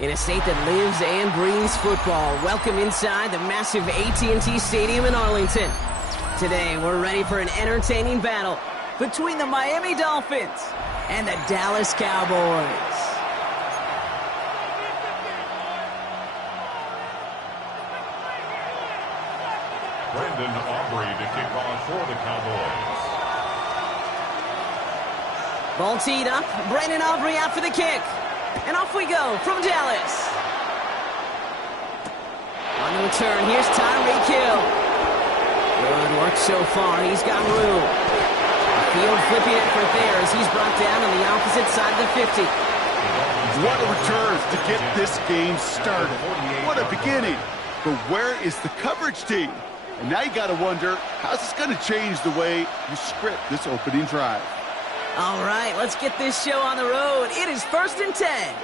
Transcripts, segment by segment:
In a state that lives and breathes football, welcome inside the massive AT&T Stadium in Arlington. Today, we're ready for an entertaining battle between the Miami Dolphins and the Dallas Cowboys. Brandon Aubrey to kick off for the Cowboys. Ball teed up. Brandon Aubrey out for the kick. And off we go from Dallas. On the return, here's Tyreek Hill. Good work so far. He's got room. Field flipping effort there as he's brought down on the opposite side of the 50. What a return to get this game started. What a beginning. But where is the coverage team? And now you got to wonder, how's this going to change the way you script this opening drive? All right, let's get this show on the road. It is 1st and 10.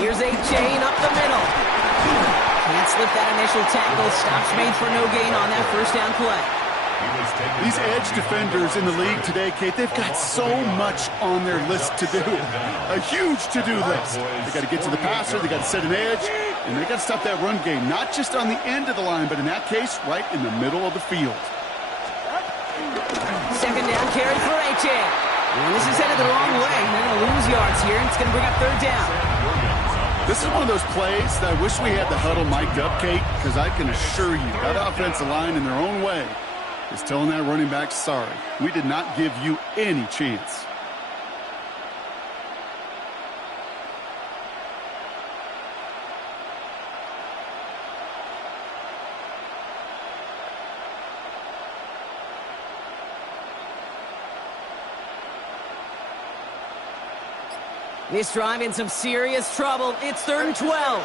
Here's a chain up the middle. Can't slip that initial tackle. Stops made for no gain on that first down play. These edge defenders in the league today, Kate, they've got so much on their list to do. A huge to-do list. They got to get to the passer, they got to set an edge, and they got to stop that run game. Not just on the end of the line, but in that case, right in the middle of the field. Second down carry for A-Chain. And this is headed the wrong way. They're going to lose yards here, and it's going to bring up 3rd down. This is one of those plays that I wish we had the huddle mic'd up, Kate, because I can assure you that offensive line in their own way is telling that running back, sorry, we did not give you any chance. This drive in some serious trouble. It's 3rd and 12.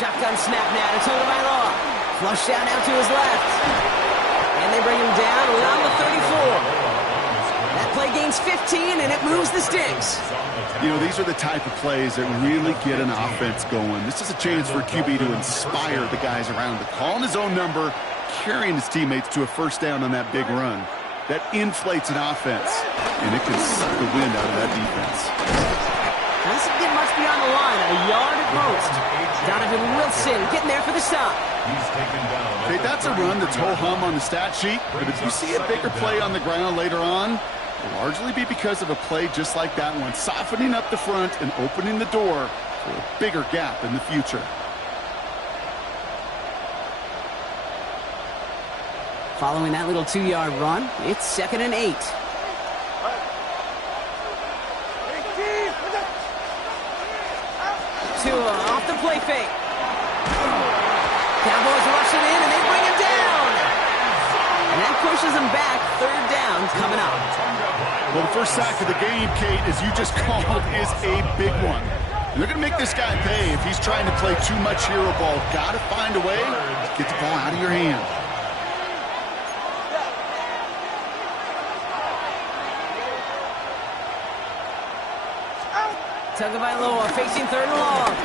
Shotgun snap now to Tagovailoa. Flush down out to his left. And they bring him down around the 34. That play gains 15, and it moves the sticks. You know, these are the type of plays that really get an offense going. This is a chance for QB to inspire the guys around him. Calling his own number, carrying his teammates to a first down on that big run. That inflates an offense, and it can suck the wind out of that defense. Doesn't get much beyond the line, a yard at most. Donovan Wilson getting there for the stop. Hey, that's a run that's ho-hum on the stat sheet, but if you see a bigger play on the ground later on, it'll largely be because of a play just like that one, softening up the front and opening the door for a bigger gap in the future. Following that little 2-yard run, it's 2nd and 8. Tua off the play fake. Cowboys rushing in, and they bring him down. And that pushes him back. 3rd down coming up. Well, the first sack of the game, Kate, as you just called, is a big one. And they're going to make this guy pay if he's trying to play too much hero ball. Got to find a way to get the ball out of your hand. Tagovailoa facing 3rd and long.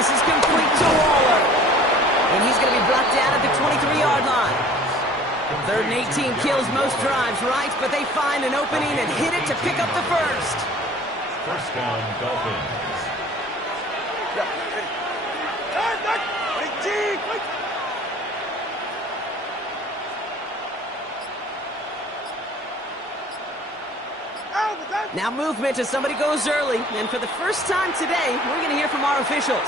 This is complete to Waller. And he's going to be brought down at the 23-yard line. 3rd and 18 kills most drives, right? But they find an opening and hit it to pick up the first. First down, Dolphins. Now movement as somebody goes early. And for the first time today, we're going to hear from our officials.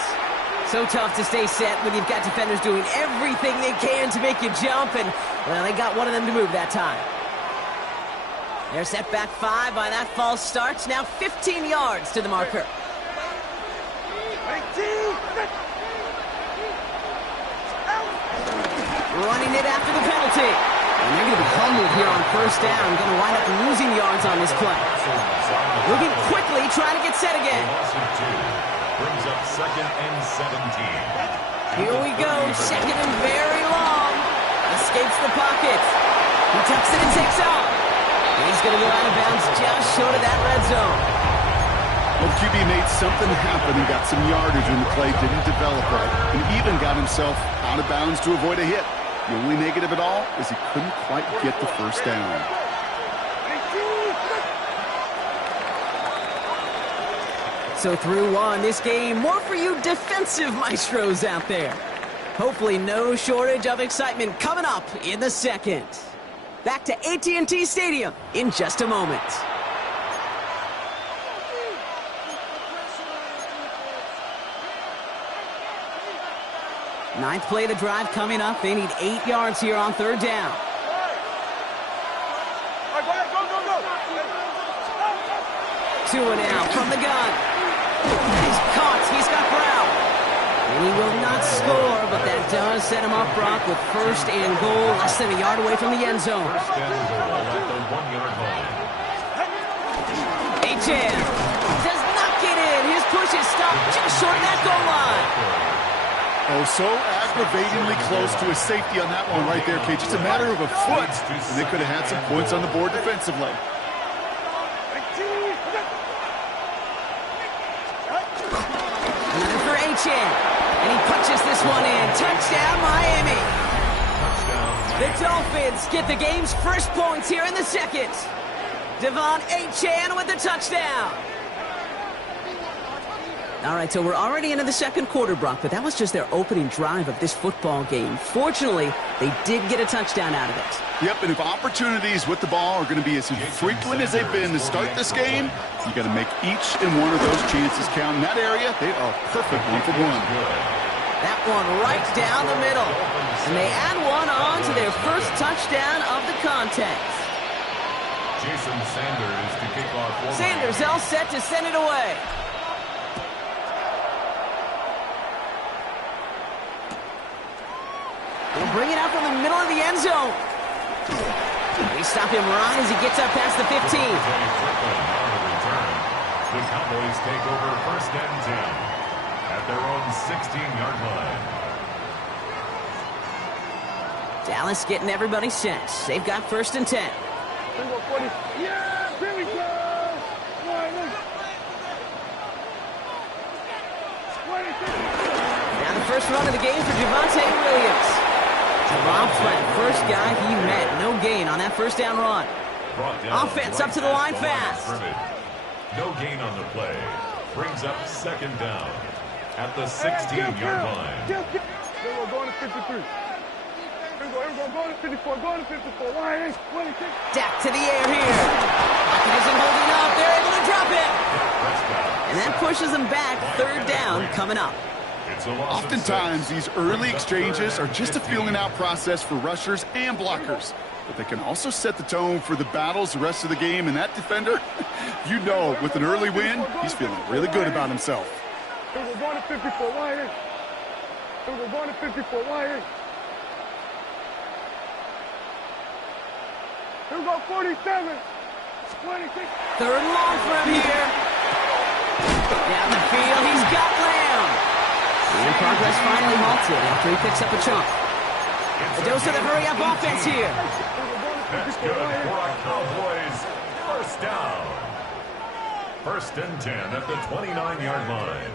So tough to stay set when you've got defenders doing everything they can to make you jump. And, well, they got one of them to move that time. They're set back 5 by that false start. Now 15 yards to the marker. Running it after the penalty. And they're going to be humbled here on 1st down. Going to wind up losing yards on this play. Looking quickly, trying to get set again. Brings up 2nd and 17. Here we go. 2nd and very long. Escapes the pocket. He tucks it and takes off. And he's going to go out of bounds just short of that red zone. Well, QB made something happen and got some yardage when the play didn't develop right, and even got himself out of bounds to avoid a hit. The only negative at all is he couldn't quite get the first down. So through one, this game, more for you defensive maestros out there. Hopefully no shortage of excitement coming up in the second. Back to AT&T Stadium in just a moment. Ninth play of the drive coming up. They need 8 yards here on third down. Two and out from the gun. He's caught. He's got Brown. And he will not score, but that does set him up, Brock, with first and goal, less than a yard away from the end zone. First and goal at the 1-yard line. Achan does not get in. His push is stopped just short of that goal line. Oh, so aggravatingly close to a safety on that one right there, Kate. Just a matter of a foot, and they could have had some points on the board defensively. Another for Achan. And he punches this one in. Touchdown, Miami. The Dolphins get the game's first points here in the second. Devon Achan with the touchdown. All right, so we're already into the second quarter, Brock, but that was just their opening drive of this football game. Fortunately, they did get a touchdown out of it. Yep, and if opportunities with the ball are going to be as frequent as they've been to start this game, you got to make each and one of those chances count. In that area, they are perfect 1-for-1. That one right down the middle. And they add one on to their first touchdown of the contest. Jason Sanders to kick off. Sanders all set to send it away. They'll bring it out from the middle of the end zone. They stop him right as he gets up past the 15. The Cowboys take over first and 10 at their own 16-yard line. Dallas getting everybody set. They've got first and 10. Yeah, here we go. Now the first run of the game for Javonte Williams. Dropped by the first guy he met. No gain on that first down run. Offense up to the line fast. No gain on the play. Brings up second down at the 16-yard line. Here we go, going to 53. Here we go, going to 54, going to 54. Dak to the air here. Pocket isn't holding up. They're able to drop it. And that pushes them back. Third down coming up. Oftentimes, these early exchanges are just a feeling-out process for rushers and blockers. But they can also set the tone for the battles the rest of the game. And that defender, you know, with an early win, he's feeling really good about himself. Here we go, going to 54. Here we go, going to 54. Here we go, 47. 26. Third and long for him here. Down the field, he's got Lamb. And progress finally halted after he picks up a chunk. A dose of the hurry-up offense here. That's good for our Cowboys. First down. First and 10 at the 29-yard line.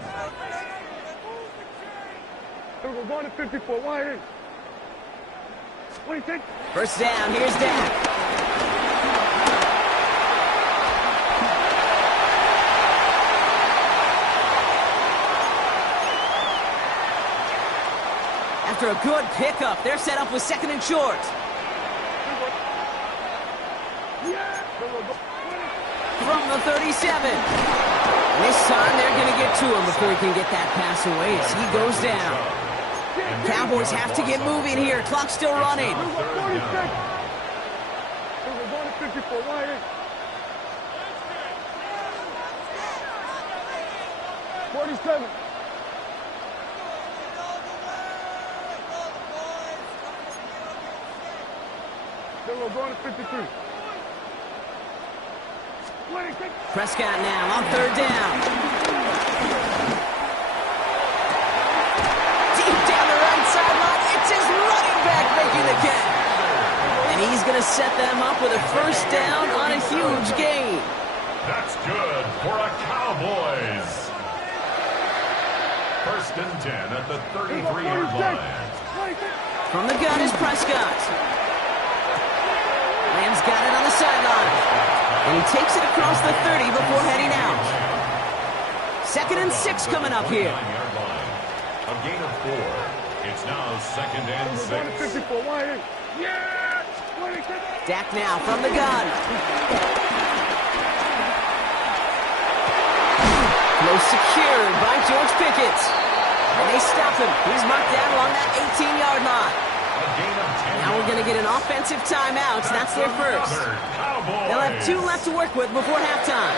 Here we go, going to 54. 26. First down, here's Dak. After a good pickup, they're set up with second and short. From the 37. This time they're going to get to him before he can get that pass away as he goes down. Cowboys have to get moving here. Clock's still running. 47. Then we're going to 53. 26. Prescott now on third down. Deep down the right sideline. It's his running back making the catch. And he's going going to set them up with a first down on a huge gain. That's good for a Cowboys. First and 10 at the 33-yard line. From the gun is Prescott. Rams got it on the sideline. And he takes it across the 30 before heading out. 2nd and 6 coming up here. A gain of 4. It's now 2nd and 6. Dak now from the gun. Close secured by George Pickett. And they stop him. He's marked down along that 18-yard line. Now we're going to get an offensive timeout. That's their first. They'll have 2 left to work with before halftime.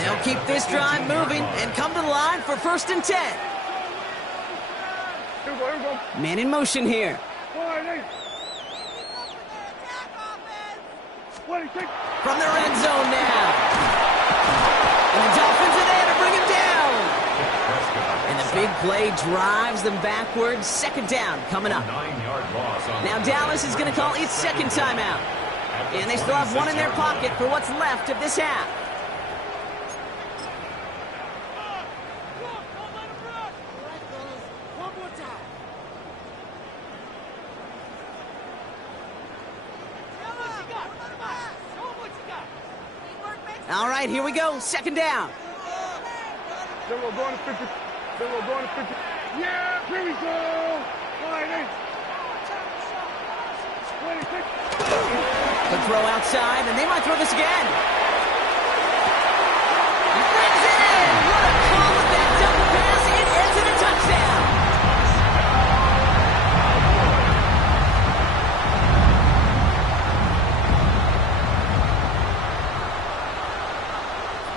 They'll keep this drive moving and come to the line for 1st and 10. Man in motion here. From the red zone now. And the Dolphins are there to bring him down. And the big play drives them backwards. 2nd down coming up. Now Dallas is going to call its 2nd timeout. And they still have 1 in their pocket for what's left of this half. All right, here we go. 2nd down. Then we're going to 50. Then we're going to 50. Yeah, here we go. The throw outside, and they might throw this again. He brings it in. What a call with that double pass. It ends in a touchdown.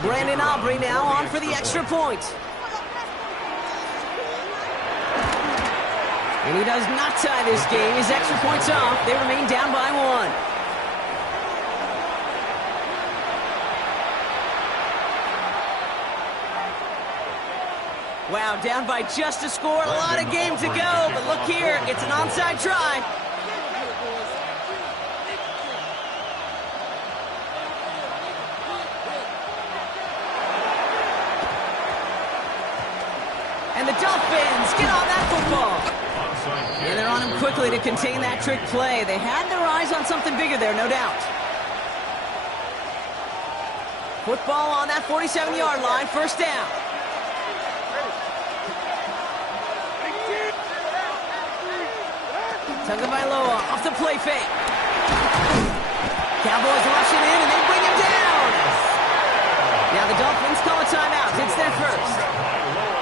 Brandon Aubrey now on for the extra point. And he does not tie this game. His extra point's off. They remain down by 1. Wow, down by just a score. A lot of game to go. But look here, it's an onside try. And the Dolphins get on that football. And they're on him quickly to contain that trick play. They had their eyes on something bigger there, no doubt. Football on that 47-yard line, 1st down. Tagovailoa off the play fake. Cowboys rushing in, and they bring him down. Now the Dolphins call a timeout. It's their first.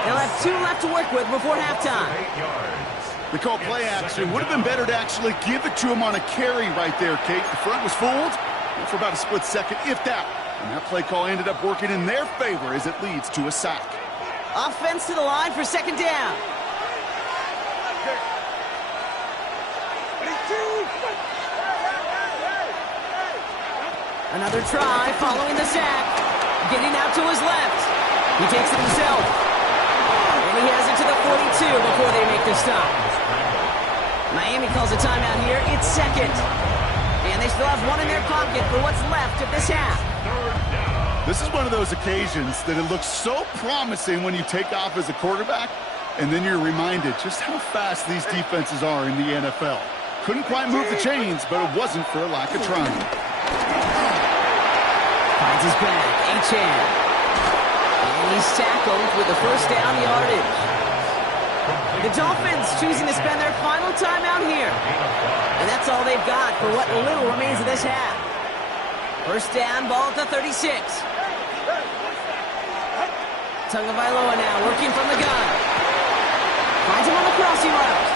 They'll have 2 left to work with before halftime. They call play action. Would have been better to actually give it to him on a carry right there, Kate. The front was fooled for about a split second, if that. And that play call ended up working in their favor as it leads to a sack. Offense to the line for 2nd down. Another try following the sack. Getting out to his left. He takes it himself. And he has it to the 42 before they make the stop. Miami calls a timeout here. It's 2nd. And they still have 1 in their pocket for what's left of this half. This is one of those occasions that it looks so promising when you take off as a quarterback, and then you're reminded just how fast these defenses are in the NFL. Couldn't quite move the chains, but it wasn't for a lack of trying. Finds his back, Achane. And he's tackled with the 1st down yardage. The Dolphins choosing to spend their final timeout here. And that's all they've got for what little remains of this half. 1st down, ball at the 36. Tagovailoa now working from the gun. Finds him on the crossing route.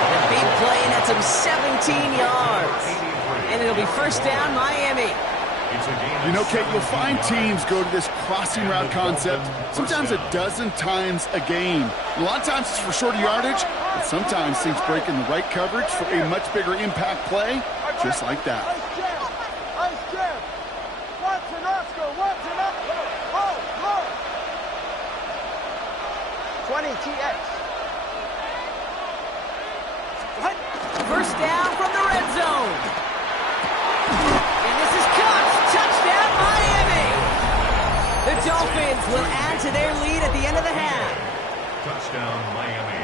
The big play, and that's him 17 yards. And it'll be 1st down, Miami. You know, Kate, you'll find teams go to this crossing route concept sometimes a dozen times a game. A lot of times it's for shorter yardage, but sometimes teams break in the right coverage for a much bigger impact play, just like that. 20 TX. 1st down from the red zone. Dolphins will add to their lead at the end of the half. Touchdown, Miami.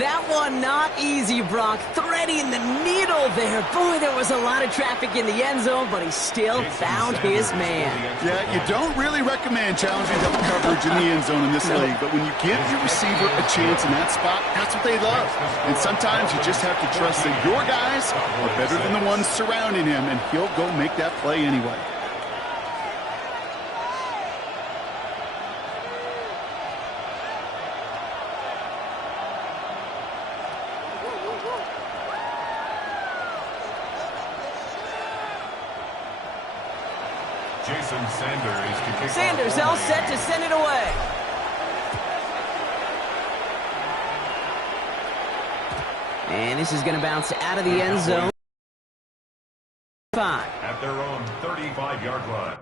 That one not easy, Brock. Threading the needle there. Boy, there was a lot of traffic in the end zone, but he still found his man. Yeah, you don't really recommend challenging double coverage in the end zone in this league, but when you give your receiver a chance in that spot, that's what they love. And sometimes you just have to trust that your guys are better than the ones surrounding him, and he'll go make that play anyway. Jason Sanders to kick Sanders off all set to send it away. And this is going to bounce out of the end zone. 5. at their own 35-yard line.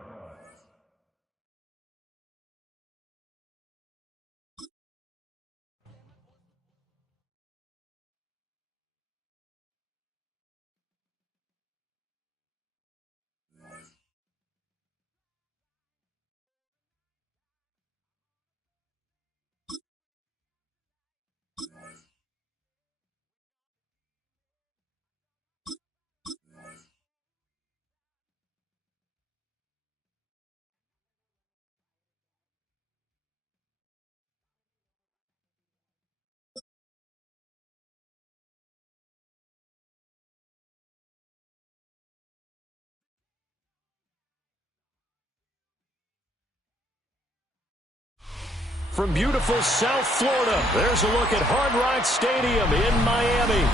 From beautiful South Florida, there's a look at Hard Rock Stadium in Miami.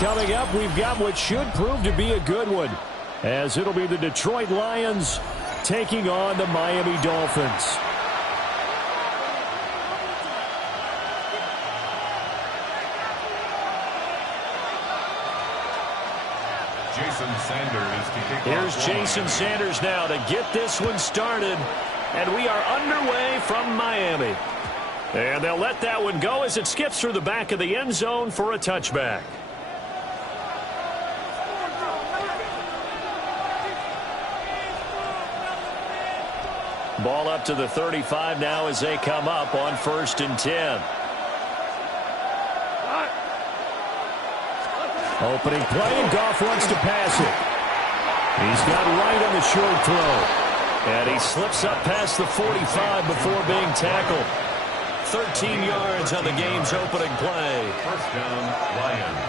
Coming up, we've got what should prove to be a good one, as it'll be the Detroit Lions taking on the Miami Dolphins. Jason Sanders to kick off. Here's Jason Sanders now to get this one started. And we are underway from Miami. And they'll let that one go as it skips through the back of the end zone for a touchback. Ball up to the 35 now as they come up on 1st and 10. Opening play, and Goff wants to pass it. He's got right on the short throw. And he slips up past the 45 before being tackled. 13 yards on the game's opening play. First down, Lions.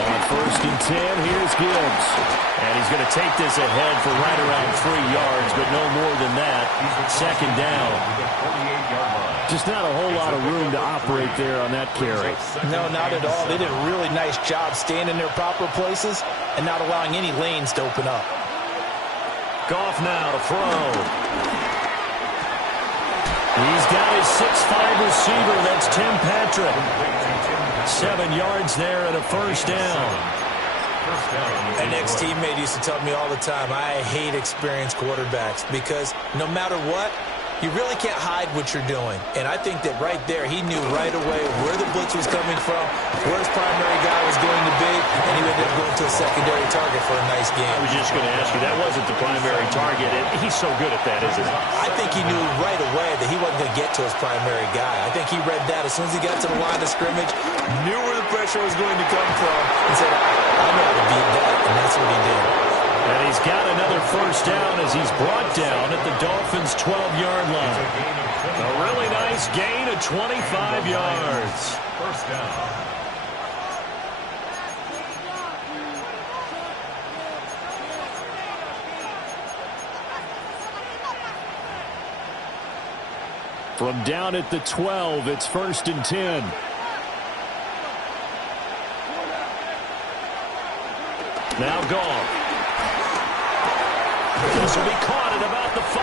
On 1st and 10, here's Gibbs. And he's going to take this ahead for right around 3 yards, but no more than that. 2nd down. 48-yard line. Just not a whole lot of room to operate there on that carry. No, not at all. They did a really nice job staying in their proper places and not allowing any lanes to open up. Goff now to throw. He's got his 6'5" receiver. That's Tim Patrick. 7 yards there and a 1st down. An ex-teammate used to tell me all the time, I hate experienced quarterbacks because no matter what, you really can't hide what you're doing. And I think that right there, he knew right away where the blitz was coming from, where his primary guy was going to be, and he ended up going to a secondary target for a nice game. I was just going to ask you, that wasn't the primary target, and he's so good at that, isn't he? I think he knew right away that he wasn't going to get to his primary guy. I think he read that as soon as he got to the line of scrimmage, knew where the pressure was going to come from, and said, I know how to beat that, and that's what he did. And he's got another 1st down as he's brought down at the Dolphins' 12-yard line. A really nice gain of 25 yards. First down. From down at the 12, it's 1st and 10. Now Goff. This will be caught at about the 5.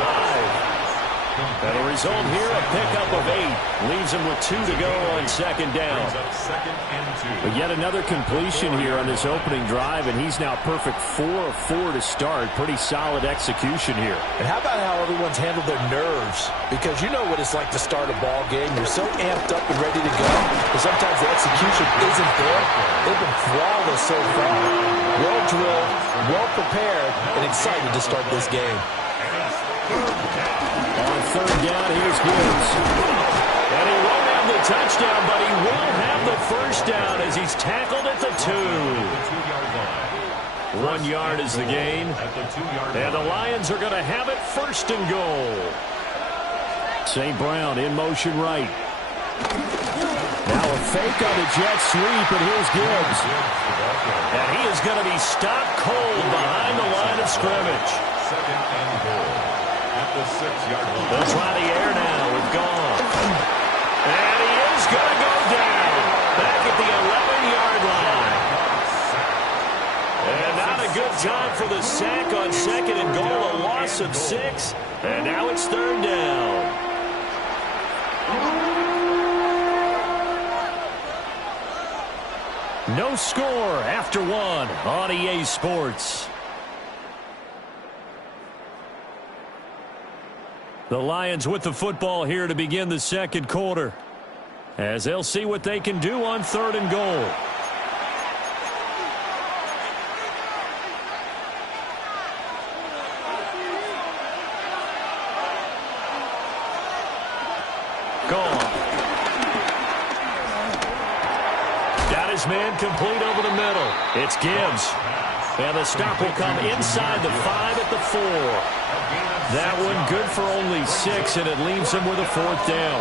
And the result here, a pickup of 8. Leaves him with 2 to go on 2nd down. Second and 2. But yet another completion here on this opening drive, and he's now perfect 4 of 4 to start. Pretty solid execution here. And how about how everyone's handled their nerves? Because you know what it's like to start a ball game. You're so amped up and ready to go, but sometimes the execution isn't there. They've been flawless so far. well-drilled, well-prepared, and excited to start this game. On third down, here's Gibbs. And he won't have the touchdown, but he will have the first down as he's tackled at the 2. 1 yard is the gain. And the Lions are going to have it first and goal. St. Brown in motion right. Now a fake on the jet sweep, and here's Gibbs. And he is going to be stopped cold behind the line of scrimmage. Second and goal at the 6-yard line. They'll try the air now with Goff. And he is going to go down back at the 11-yard line. And not a good time for the sack on second and goal, a loss of 6. And now it's third down. No score after 1 on EA Sports. The Lions with the football here to begin the second quarter, as they'll see what they can do on third and goal. Man complete over the middle. It's Gibbs. And the stop will come inside the 5 at the 4. That one good for only 6, and it leaves him with a fourth down.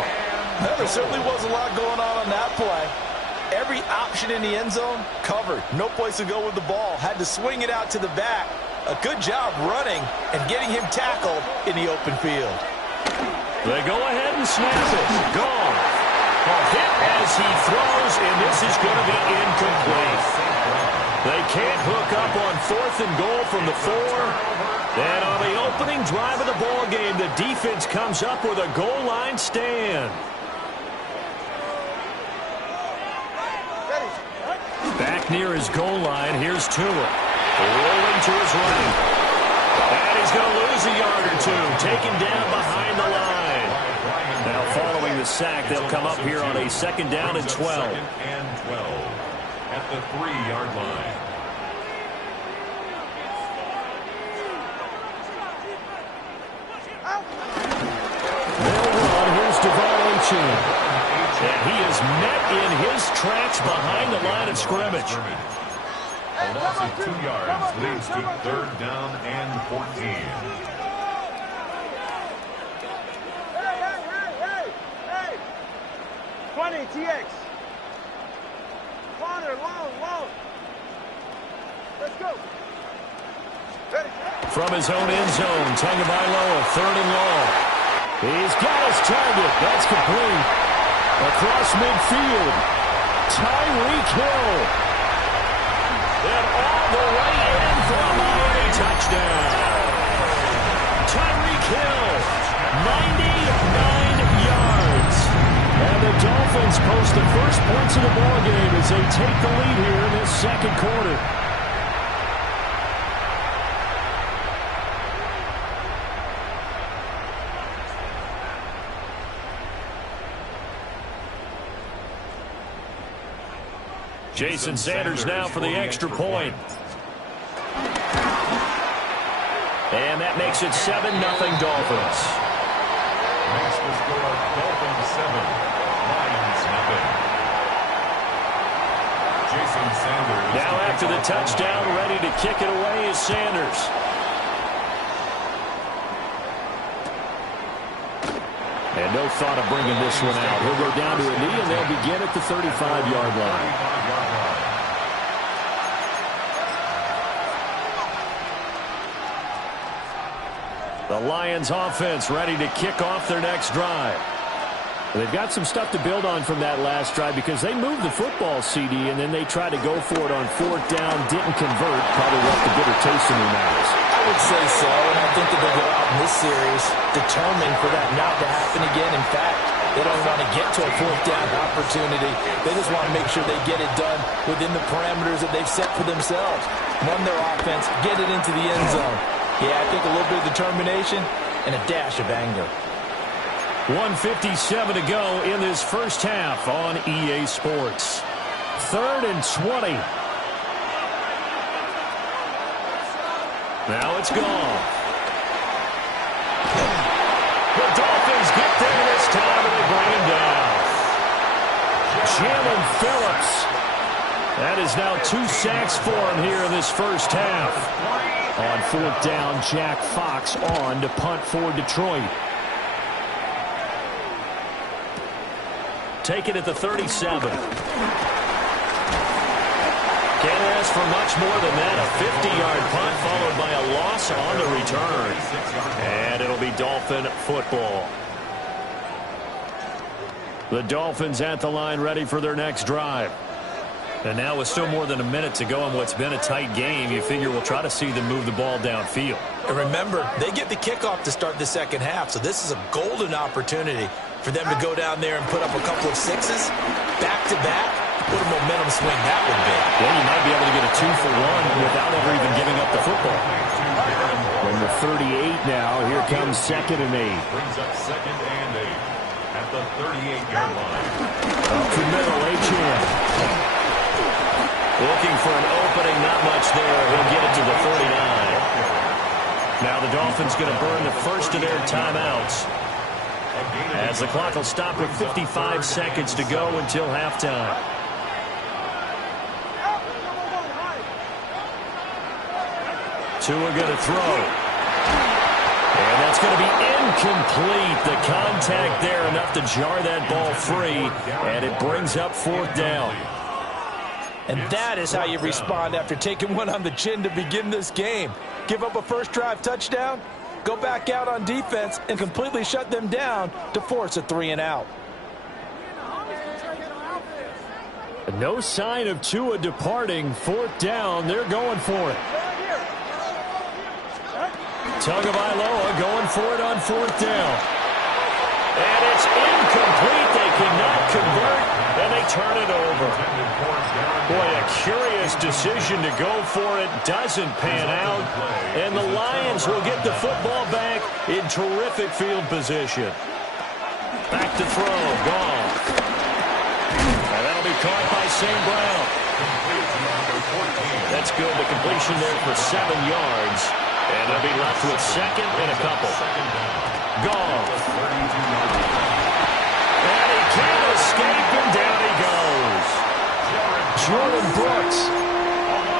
Well, there certainly was a lot going on that play. Every option in the end zone covered. No place to go with the ball. Had to swing it out to the back. A good job running and getting him tackled in the open field. They go ahead and snap it. Gone. Hit as he throws, and this is going to be incomplete. They can't hook up on fourth and goal from the 4. And on the opening drive of the ball game, the defense comes up with a goal line stand. Back near his goal line, here's Tua. Rolling to his right. And he's going to lose a yard or 2, taken down behind the line. Now following the sack, they'll come up here on a second down and 12. Second and 12 at the 3-yard line. They'll run. Here's Devon. And he is met in his tracks behind the line of scrimmage. A loss of 2 yards leads to third down and 14. 20, TX. Corner, long. Let's go. Ready. From his own end zone, Tagovailoa, third and long. He's got his target. That's complete. Across midfield, Tyreek Hill. And all the way in for a Miami touchdown. Tyreek Hill, 99 yards. And the Dolphins post the first points of the ballgame as they take the lead here in this second quarter. Jason Sanders now for the extra point. And that makes it 7-0 Dolphins. Makes the score Dolphins 7, Lions nothing. Jason Sanders. Now after the touchdown, ready to kick it away is Sanders. And no thought of bringing this one out. He'll go down to a knee, and they'll begin at the 35-yard line. The Lions offense ready to kick off their next drive. They've got some stuff to build on from that last drive because they moved the football, CD, and then they tried to go for it on fourth down, didn't convert, probably left a bitter taste in their mouths. I would say so, and I think that they'll go out in this series determined for that not to happen again. In fact, they don't want to get to a fourth down opportunity. They just want to make sure they get it done within the parameters that they've set for themselves. Run their offense, get it into the end zone. Yeah, I think a little bit of determination and a dash of anger. 1:57 to go in this first half on EA Sports. 3rd and 20. Now it's gone. The Dolphins get there this time, and they bring him down. Jalen Phillips. That is now 2 sacks for him here in this first half. On 4th down, Jack Fox on to punt for Detroit. Take it at the 37. Can't ask for much more than that. A 50-yard punt followed by a loss on the return. And it'll be Dolphin football. The Dolphins at the line ready for their next drive. And now with still more than a minute to go in what's been a tight game, you figure we'll try to see them move the ball downfield. And remember, they get the kickoff to start the second half, so this is a golden opportunity for them to go down there and put up a couple of sixes back-to-back. What a momentum swing that would be. Well, you might be able to get a 2-for-1 without ever even giving up the football. From the 38 now, here comes 2nd and 8. Brings up 2nd and 8 at the 38-yard line. Up the middle, H.M. Looking for an opening, not much there. He'll get it to the 39. Now the Dolphins going to burn the first of their timeouts, as the clock will stop with 55 seconds to go until halftime. Tua going to throw. And that's going to be incomplete. The contact there enough to jar that ball free, and it brings up 4th down. And that is how you respond after taking one on the chin to begin this game. Give up a first drive touchdown, go back out on defense, and completely shut them down to force a 3-and-out. No sign of Tua departing. 4th down. They're going for it. Tagovailoa going for it on 4th down. And it's incomplete. They cannot convert, and they turn it over. Boy, a curious decision to go for it. Doesn't pan out. And the Lions will get the football back in terrific field position. Back to throw. Gone. And that'll be caught by St. Brown. That's good. The completion there for 7 yards. And they'll be left with 2nd and a couple. Gone. And he can't escape, and down he goes. Jordan Brooks.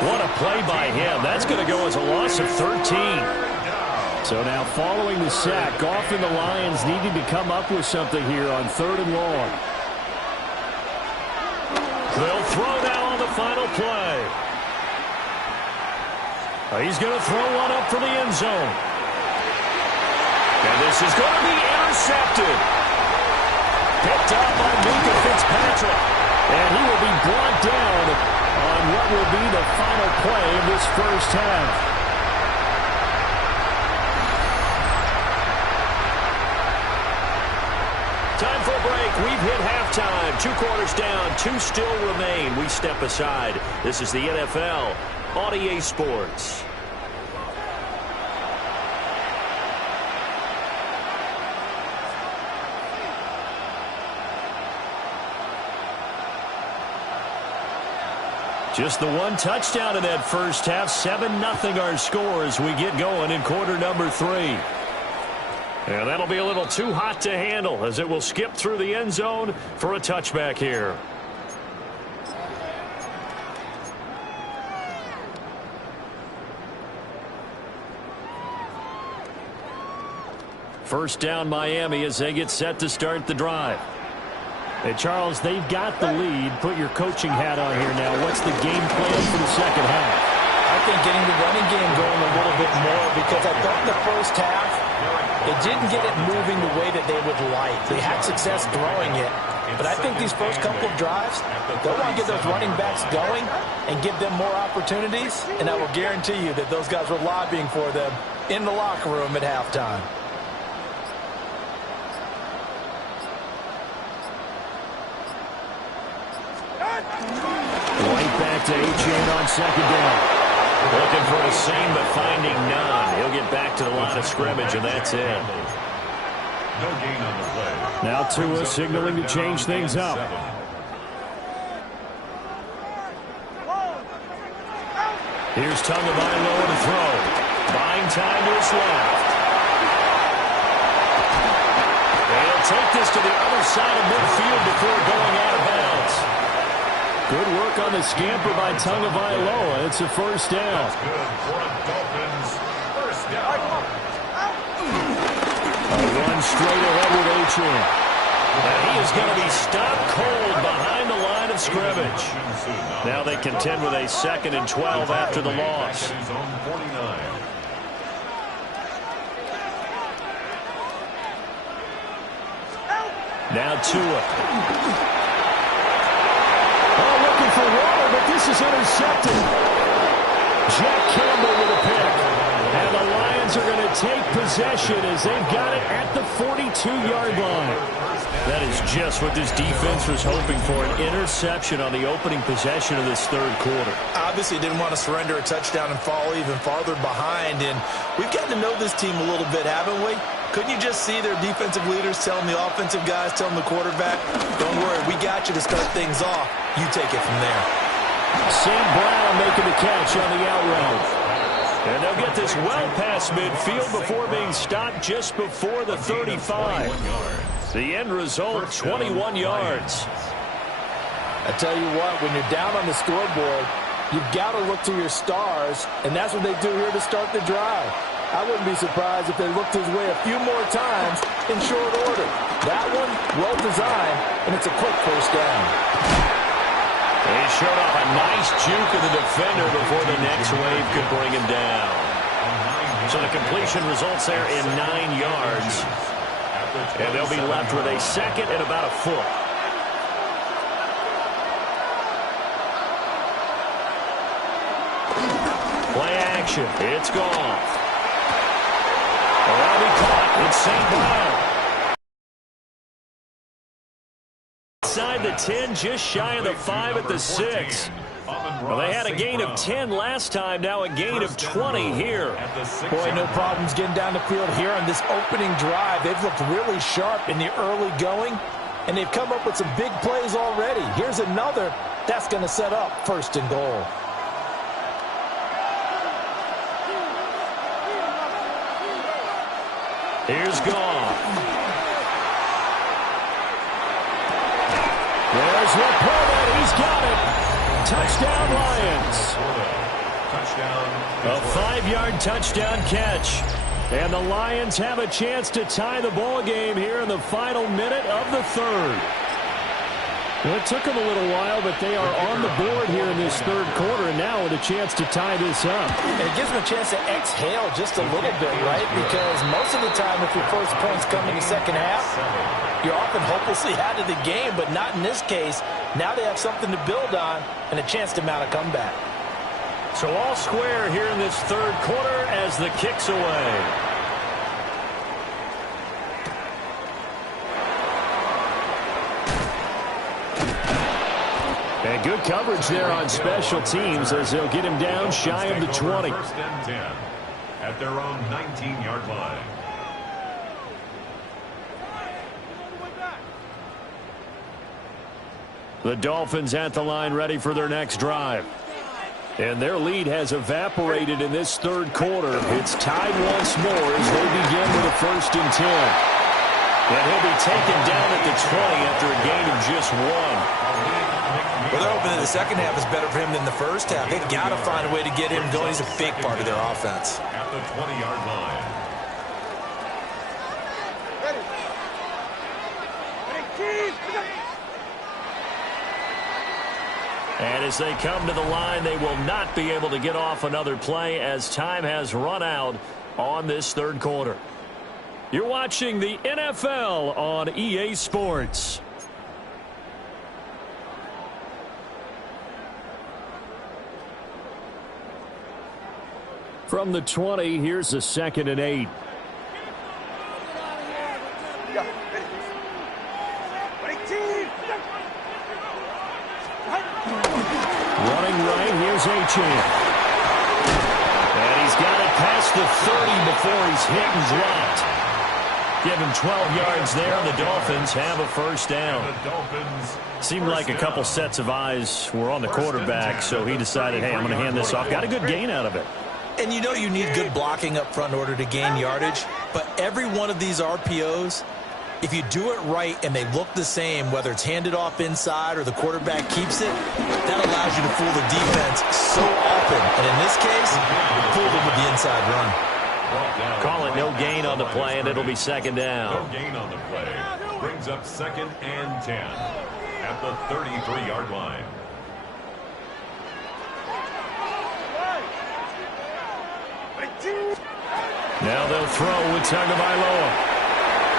What a play by him. That's going to go as a loss of 13. So now following the sack, Goff and the Lions needing to come up with something here on 3rd and long. They'll throw now on the final play. He's going to throw one up for the end zone. And this is going to be intercepted. Picked up by Minka Fitzpatrick. And he will be brought down on what will be the final play of this first half. Time for a break. We've hit halftime. 2 quarters down. 2 still remain. We step aside. This is the NFL on EA Sports. Just the 1 touchdown in that first half. 7-0 our score as we get going in quarter number 3. And that'll be a little too hot to handle as it will skip through the end zone for a touchback here. First down Miami as they get set to start the drive. Hey, Charles, they've got the lead. Put your coaching hat on here now. What's the game plan for the second half? I think getting the running game going a little bit more, because I thought in the first half it didn't get it moving the way that they would like. They had success throwing it, but I think these first couple of drives, they'll want to get those running backs going and give them more opportunities, and I will guarantee you that those guys were lobbying for them in the locker room at halftime. Right back to H.N. on 2nd down. Looking for the same, but finding none. He'll get back to the line of scrimmage, and that's it. No gain on the play. Now Tua signaling to change things up. Here's Tagovailoa to throw. time to his left. They'll take this to the other side of midfield before going out of bounds. Good work on the scamper by Tagovailoa. It's a first down. That's good for a Dolphins first down. A run straight ahead with Achane. And he is going to be stopped cold behind the line of scrimmage. Now they contend with a 2nd and 12 after the loss. Now Tua. Oh, looking for water, but this is intercepted. Jack Campbell with a pick. And the Lions are going to take possession as they've got it at the 42-yard line. That is just what this defense was hoping for, an interception on the opening possession of this third quarter. Obviously didn't want to surrender a touchdown and fall even farther behind, and we've gotten to know this team a little bit, haven't we? Couldn't you just see their defensive leaders telling the offensive guys, telling the quarterback, don't worry, we got you to start things off. You take it from there. Sam Brown making the catch on the out route. And they'll get this well past midfield before being stopped just before the 35. The end result, 21 yards. I tell you what, when you're down on the scoreboard, you've got to look to your stars, and that's what they do here to start the drive. I wouldn't be surprised if they looked his way a few more times in short order. That one, well designed, and it's a quick first down. He showed off a nice juke of the defender before the next wave could bring him down. So the completion results there in 9 yards. And they'll be left with a 2nd and about a foot. Play action. It's gone. That'll be caught. It's St. Brown. Inside the 10, just shy of the 5 at the 6. Well, they had a gain of 10 last time, now a gain of 20 here. Boy, no problems getting down the field here on this opening drive. They've looked really sharp in the early going, and they've come up with some big plays already. Here's another that's going to set up 1st and goal. Here's Goff. There's Laporta. He's got it. Touchdown, Lions. A 5-yard touchdown catch. And the Lions have a chance to tie the ball game here in the final minute of the 3rd. Well, it took them a little while, but they are on the board here in this 3rd quarter, and now with a chance to tie this up. And it gives them a chance to exhale just a little bit, right? Because most of the time, if your first points come in the second half, you're often hopelessly out of the game, but not in this case. Now they have something to build on and a chance to mount a comeback. So all square here in this 3rd quarter as the kick's away. And good coverage there on special teams as they'll get him down shy of the 20. 1st and 10 at their own 19-yard line. The Dolphins at the line ready for their next drive. And their lead has evaporated in this 3rd quarter. It's tied once more as they begin with a 1st and 10. And he'll be taken down at the 20 after a gain of just 1. Well, they're hoping that the second half is better for him than the first half. They've got to find a way to get him going. He's a big part of their offense. At the 20-yard line. And as they come to the line, they will not be able to get off another play as time has run out on this 3rd quarter. You're watching the NFL on EA Sports. From the 20, here's a 2nd and 8. Running right, here's Achane. And he's got it past the 30 before he's hit and dropped. Give him 12 yards there, and the Dolphins have a 1st down. Seemed like a couple sets of eyes were on the quarterback, so he decided, hey, I'm going to hand this off. Got a good gain out of it. And you know you need good blocking up front in order to gain yardage, but every one of these RPOs, if you do it right and they look the same, whether it's handed off inside or the quarterback keeps it, that allows you to fool the defense so often. And in this case, fool them with the inside run. Call it no gain on the play, and it'll be second down. No gain on the play. Brings up 2nd and 10 at the 33-yard line. Now they'll throw with Tagovailoa.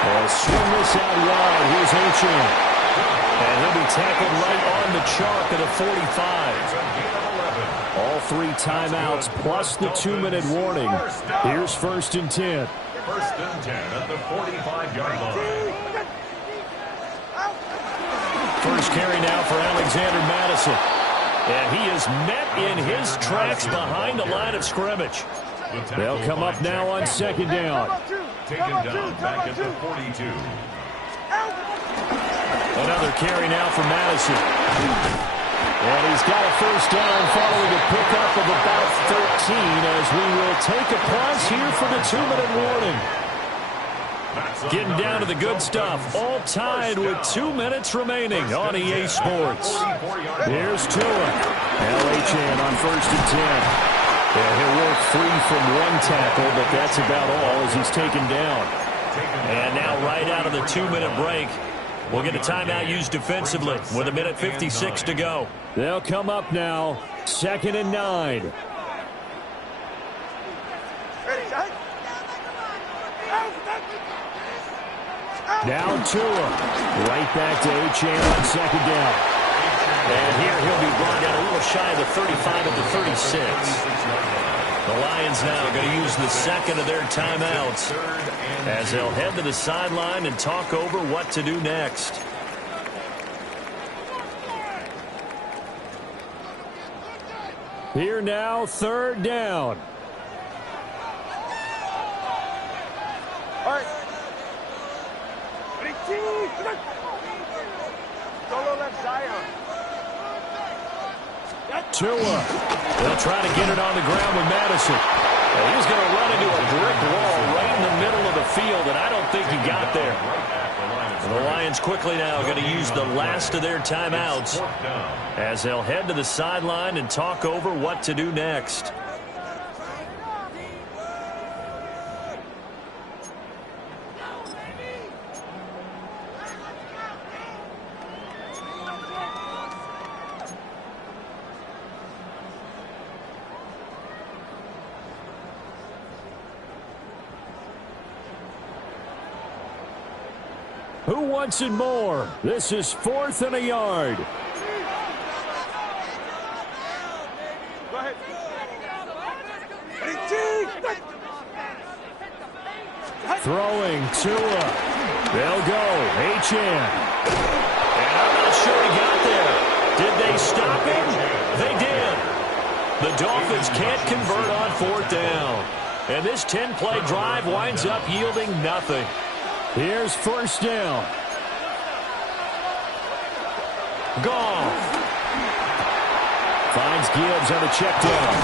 They'll swing this out wide. Here's Achan. And he'll be tackled right on the chalk at a 45. All 3 timeouts plus the 2-minute warning. Here's 1st and 10. 1st and 10 at the 45-yard line. First carry now for Alexander Madison. And he is met in his tracks behind the line of scrimmage. They'll come up now on 2nd down. Taken down back at the 42. Another carry now for Madison. And he's got a 1st down following a pickup of about 13 as we will take a pause here for the 2-minute warning. Getting down to the good stuff. All tied with 2 minutes remaining on EA Sports. Here's Tua. Achan on 1st and 10. Yeah, he'll work free from 1 tackle, but that's about all as he's taken down. And now right out of the 2-minute break, we'll get a timeout used defensively with 1:56 to go. They'll come up now, 2nd and 9. Now Tua. Right back to Achan on 2nd down. And here he'll be brought down a little shy of the 35 at the 36. The Lions now going to use the 2nd of their timeouts as they'll head to the sideline and talk over what to do next. Here now, 3rd down. All right. Solo left Zion. Tua. They'll try to get it on the ground with Madison. And he's going to run into a brick wall right in the middle of the field, and I don't think he got there. And the Lions quickly now going to use the last of their timeouts as they'll head to the sideline and talk over what to do next. Who wants it more? This is 4th and a yard. Go ahead. Throwing Tua. They'll go. Achan. And I'm not sure he got there. Did they stop him? They did. The Dolphins can't convert on 4th down. And this 10-play drive winds up yielding nothing. Here's 1st down. Goff. Finds Gibbs on the check down.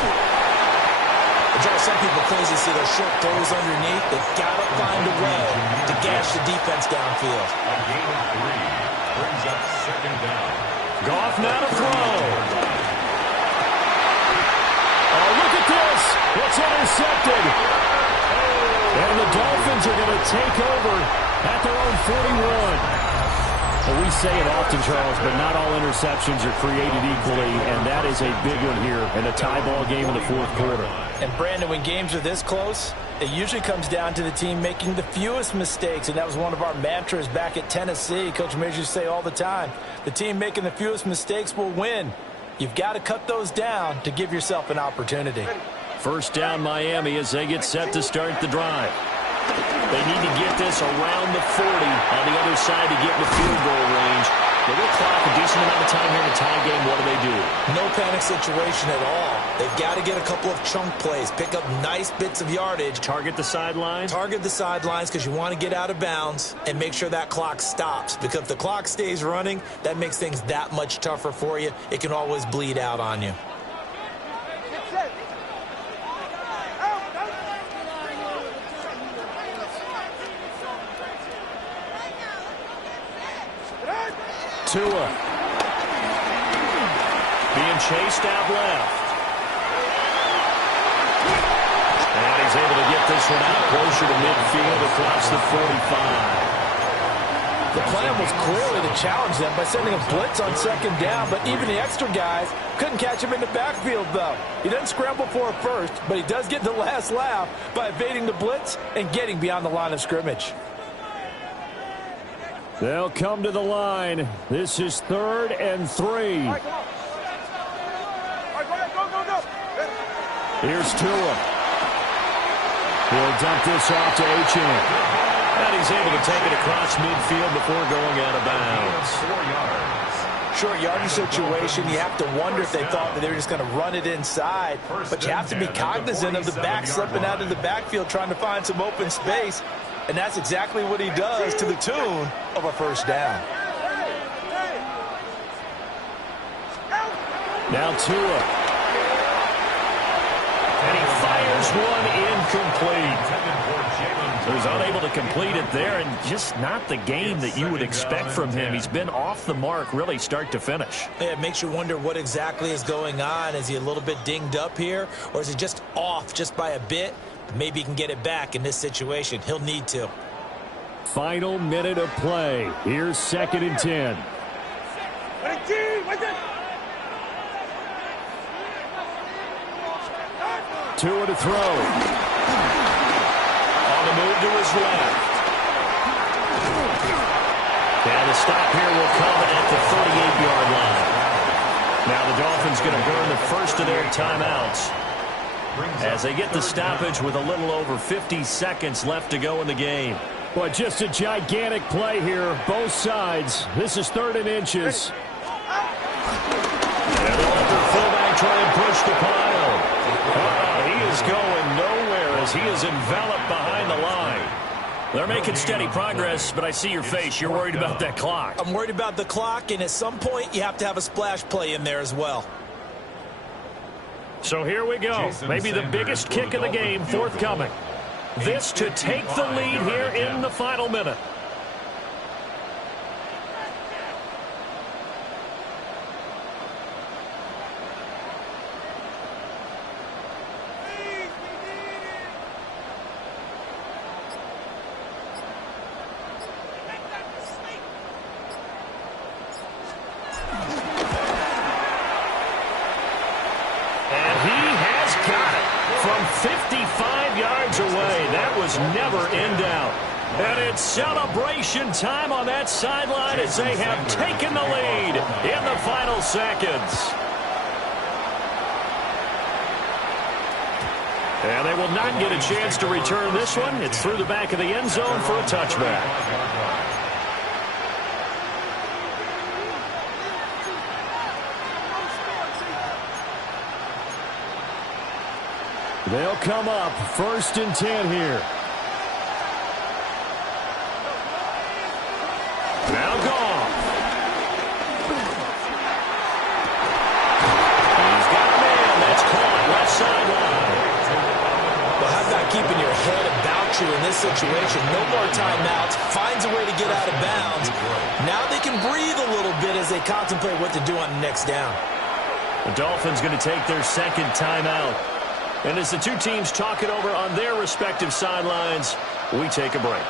It drives some people crazy to see those short throws underneath. They've got to find a way to gash the defense downfield. A gain of 3 brings up 2nd down. Goff now to throw. Oh, look at this. It's intercepted. And the Dolphins are going to take over at their own 41. Well, we say it often, Charles, but not all interceptions are created equally, and that is a big one here in a tie ball game in the 4th quarter. And, Brandon, when games are this close, it usually comes down to the team making the fewest mistakes, and that was one of our mantras back at Tennessee. Coach Mears used to say all the time, the team making the fewest mistakes will win. You've got to cut those down to give yourself an opportunity. 1st down Miami as they get set to start the drive. They need to get this around the 40 on the other side to get in the field goal range. They will clock a decent amount of time here in the tie game. What do? No panic situation at all. They've got to get a couple of chunk plays, pick up nice bits of yardage. Target the sidelines? Target the sidelines because you want to get out of bounds and make sure that clock stops. Because if the clock stays running, that makes things that much tougher for you. It can always bleed out on you. Tua. Being chased out left. And he's able to get this one out closer to midfield across the 45. The plan was clearly to challenge them by sending a blitz on second down, but even the extra guys couldn't catch him in the backfield, though. He doesn't scramble for a first, but he does get the last laugh by evading the blitz and getting beyond the line of scrimmage. They'll come to the line. This is 3rd and 3. All right, come on. All right, go. Here's Tua. He'll dump this off to Achane. And he's able to take it across midfield before going out of bounds. 4 yards. Short yardage situation, you have to wonder if they thought that they were just going to run it inside. But you have to be cognizant of the back slipping out of the backfield trying to find some open space. And that's exactly what he does to the tune of a first down. Now Tua. And he fires one incomplete. He was unable to complete it there, and just not the game that you would expect from him. He's been off the mark really start to finish. Yeah, it makes you wonder what exactly is going on. Is he a little bit dinged up here, or is he just off just by a bit? Maybe he can get it back in this situation. He'll need to. Final minute of play. Here's 2nd and 10. Tua to throw. On the move to his left. And the stop here will come at the 38-yard line. Now the Dolphins going to burn the first of their timeouts as they get the stoppage with a little over 50 seconds left to go in the game. Boy, just a gigantic play here, both sides. This is 3rd and inches. And they'll let their fullback try and push the pile. He is going nowhere as he is enveloped behind the line. They're making steady progress, but I see your face. You're worried about that clock. I'm worried about the clock, and at some point you have to have a splash play in there as well. So here we go. Maybe the biggest kick of the game forthcoming. This to take the lead here in the final minute. From 55 yards away, that was never in doubt. And it's celebration time on that sideline as they have taken the lead in the final seconds. And they will not get a chance to return this one. It's through the back of the end zone for a touchback. They'll come up 1st and 10 here. Now Goff. He's got a man. That's caught left sideline. Well, how about keeping your head about you in this situation? No more timeouts. Finds a way to get out of bounds. Now they can breathe a little bit as they contemplate what to do on the next down. The Dolphins going to take their 2nd timeout. And as the two teams talk it over on their respective sidelines, we take a break.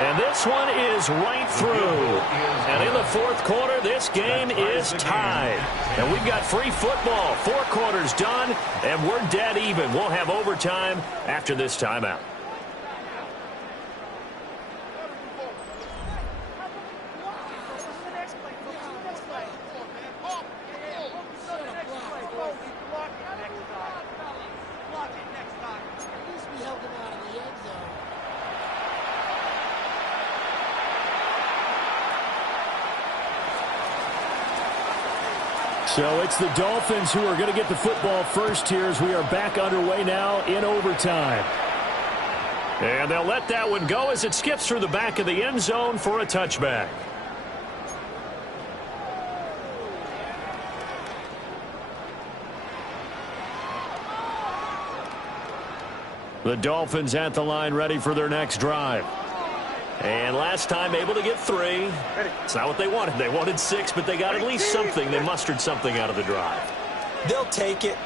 And this one is right through. And in the 4th quarter, this game is tied. And we've got free football. 4 quarters done, and we're dead even. We'll have overtime after this timeout. So it's the Dolphins who are going to get the football first here as we are back underway now in overtime. And they'll let that one go as it skips through the back of the end zone for a touchback. The Dolphins at the line ready for their next drive. And last time able to get 3. It's not what they wanted. They wanted 6, but they got at least something. They mustered something out of the drive. They'll take it.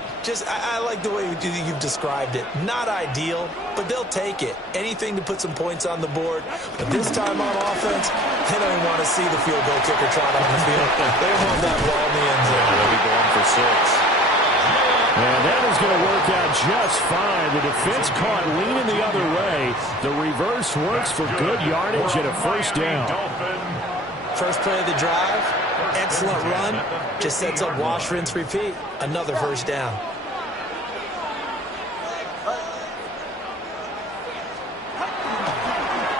I like the way you've described it. Not ideal, but they'll take it. Anything to put some points on the board. But this time on offense, they don't even want to see the field goal kicker trot on the field. They want that ball in the end zone. They'll be going for 6. And that is going to work out just fine. The defense caught leaning the other way. The reverse works for good yardage and a first down. First play of the drive. Excellent run. Just sets up wash, rinse, repeat. Another first down.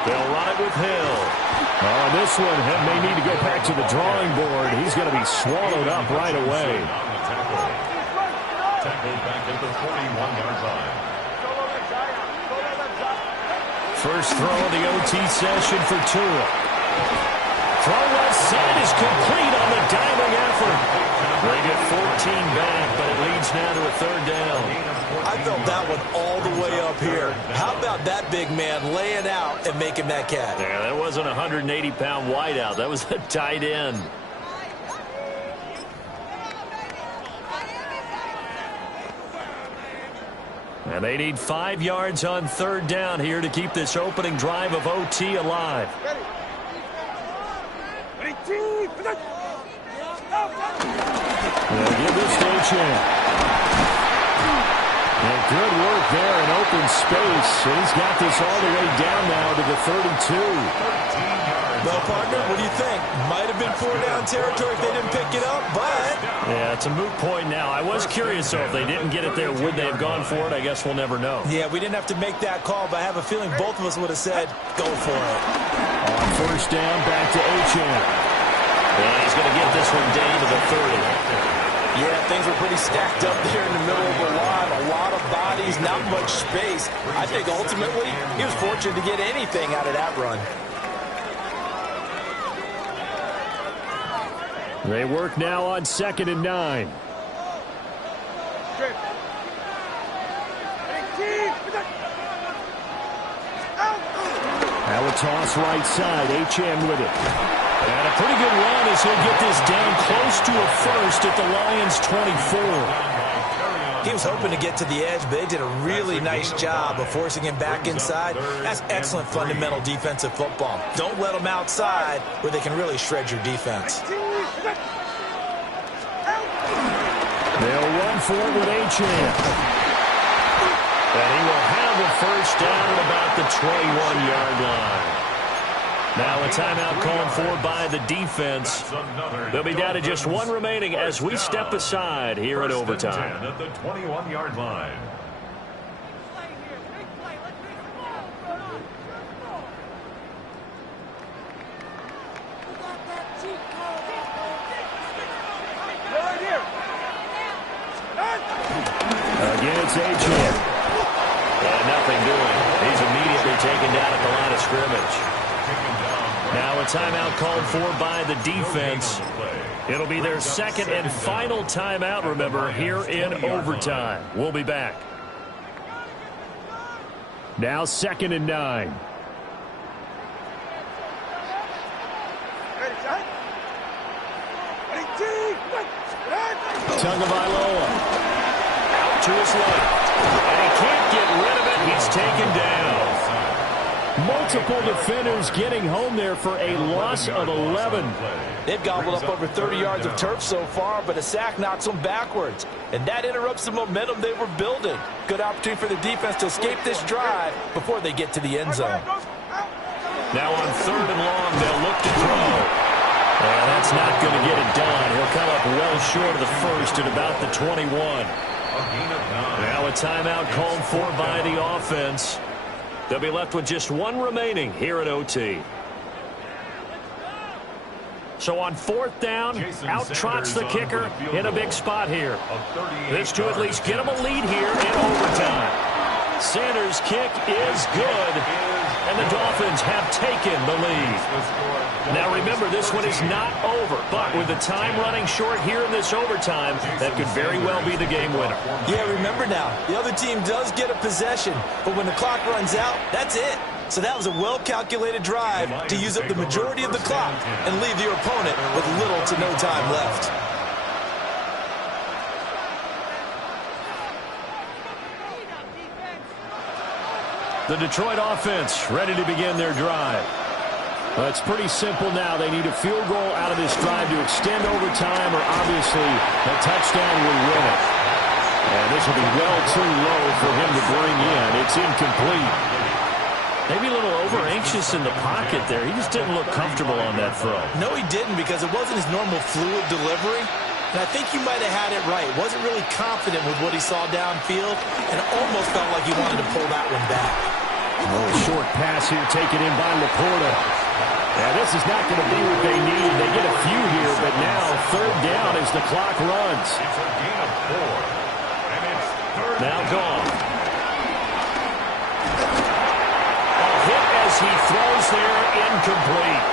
They'll run it with Hill. On this one, Hill may need to go back to the drawing board. He's going to be swallowed up right away. Tackled back at the 41-yard line. First throw of the OT session for Tua. Throw left side is complete on the diving effort. They get 14 back, but it leads now to a third down. I felt that one all the way up here. How about that big man laying out and making that catch? Yeah, that wasn't a 180-pound wideout. That was a tight end. And they need 5 yards on third down here to keep this opening drive of OT alive. They'll give this to Chan. And good work there in open space. And he's got this all the way down now to the 32. Well, partner, what do you think? Might have been 4-down territory if they didn't pick it up, but... Yeah, it's a moot point now. I was curious, though, if they didn't get it there, would they have gone for it? I guess we'll never know. Yeah, we didn't have to make that call, but I have a feeling both of us would have said, go for it. On first down, back to Achan. And he's going to get this one down to the 30. Yeah, things were pretty stacked up there in the middle of the line. A lot of bodies, not much space. I think ultimately he was fortunate to get anything out of that run. They work now on 2nd and 9. Now a toss right side. Acham with it. And a pretty good run as he'll get this down close to a first at the Lions' 24. He was hoping to get to the edge, but they did a really nice job of forcing him back inside. That's excellent fundamental defensive football. Don't let them outside where they can really shred your defense. They'll run for it with Acham. And he will have a first down at about the 21-yard line. Now a timeout called for by the defense. They'll be down to just 1 remaining as we step aside here in overtime. At the 21-yard line. Again, it's Acham. Nothing doing. He's immediately taken down at the line of scrimmage. Now a timeout called for by the defense. It'll be their second and final timeout, remember, here in overtime. We'll be back. Now 2nd and 9. Tagovailoa out to his left. And he can't get rid of it. He's taken down. Multiple defenders getting home there for a loss of 11. They've gobbled up over 30 yards of turf so far, but a sack knocks them backwards. And that interrupts the momentum they were building. Good opportunity for the defense to escape this drive before they get to the end zone. Now on 3rd and long, they'll look to throw. And that's not going to get it done. He'll come up well short of the first at about the 21. Now a timeout called for by the offense. They'll be left with just 1 remaining here at OT. So on 4th down, out trots the kicker in a big spot here. This to at least get them a lead here in overtime. Sanders' kick is good. And the Dolphins have taken the lead. Now remember, this one is not over, but with the time running short here in this overtime, that could very well be the game winner. Yeah, remember now, the other team does get a possession, but when the clock runs out, that's it. So that was a well-calculated drive to use up the majority of the clock and leave your opponent with little to no time left. The Detroit offense ready to begin their drive. Well, it's pretty simple now. They need a field goal out of this drive to extend overtime, or obviously a touchdown will win it. And this will be well too low for him to bring in. It's incomplete. Maybe a little over-anxious in the pocket there. He just didn't look comfortable on that throw. No, he didn't, because it wasn't his normal fluid delivery. And I think you might have had it right. Wasn't really confident with what he saw downfield, and almost felt like he wanted to pull that one back. Oh, short pass here taken in by Laporta. Yeah, this is not going to be what they need. They get a few here, but now third down as the clock runs. It's a gain of 4, and it's third Now down. gone. A hit as he throws there, incomplete.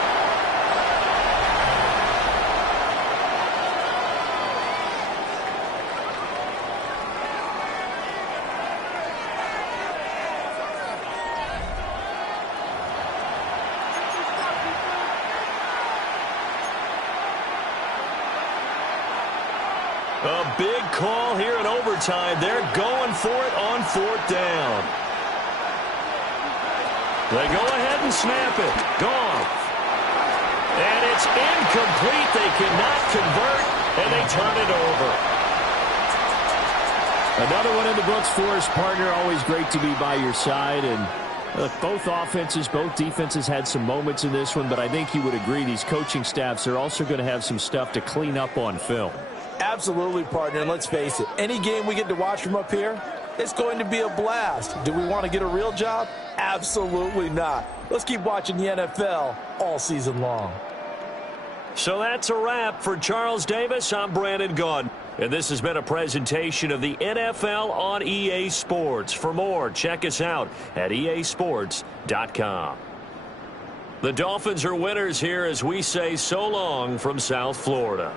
A big call here in overtime. They're going for it on fourth down. They go ahead and snap it. Gone. And it's incomplete. They cannot convert, and they turn it over. Another one in the books for his partner. Always great to be by your side. And look, both offenses, both defenses had some moments in this one, but I think you would agree these coaching staffs are also going to have some stuff to clean up on film. Absolutely, partner, and let's face it, any game we get to watch from up here, it's going to be a blast. Do we want to get a real job? Absolutely not. Let's keep watching the NFL all season long. So that's a wrap for Charles Davis. I'm Brandon Gunn, and this has been a presentation of the NFL on EA Sports. For more, check us out at easports.com. The Dolphins are winners here as we say so long from South Florida.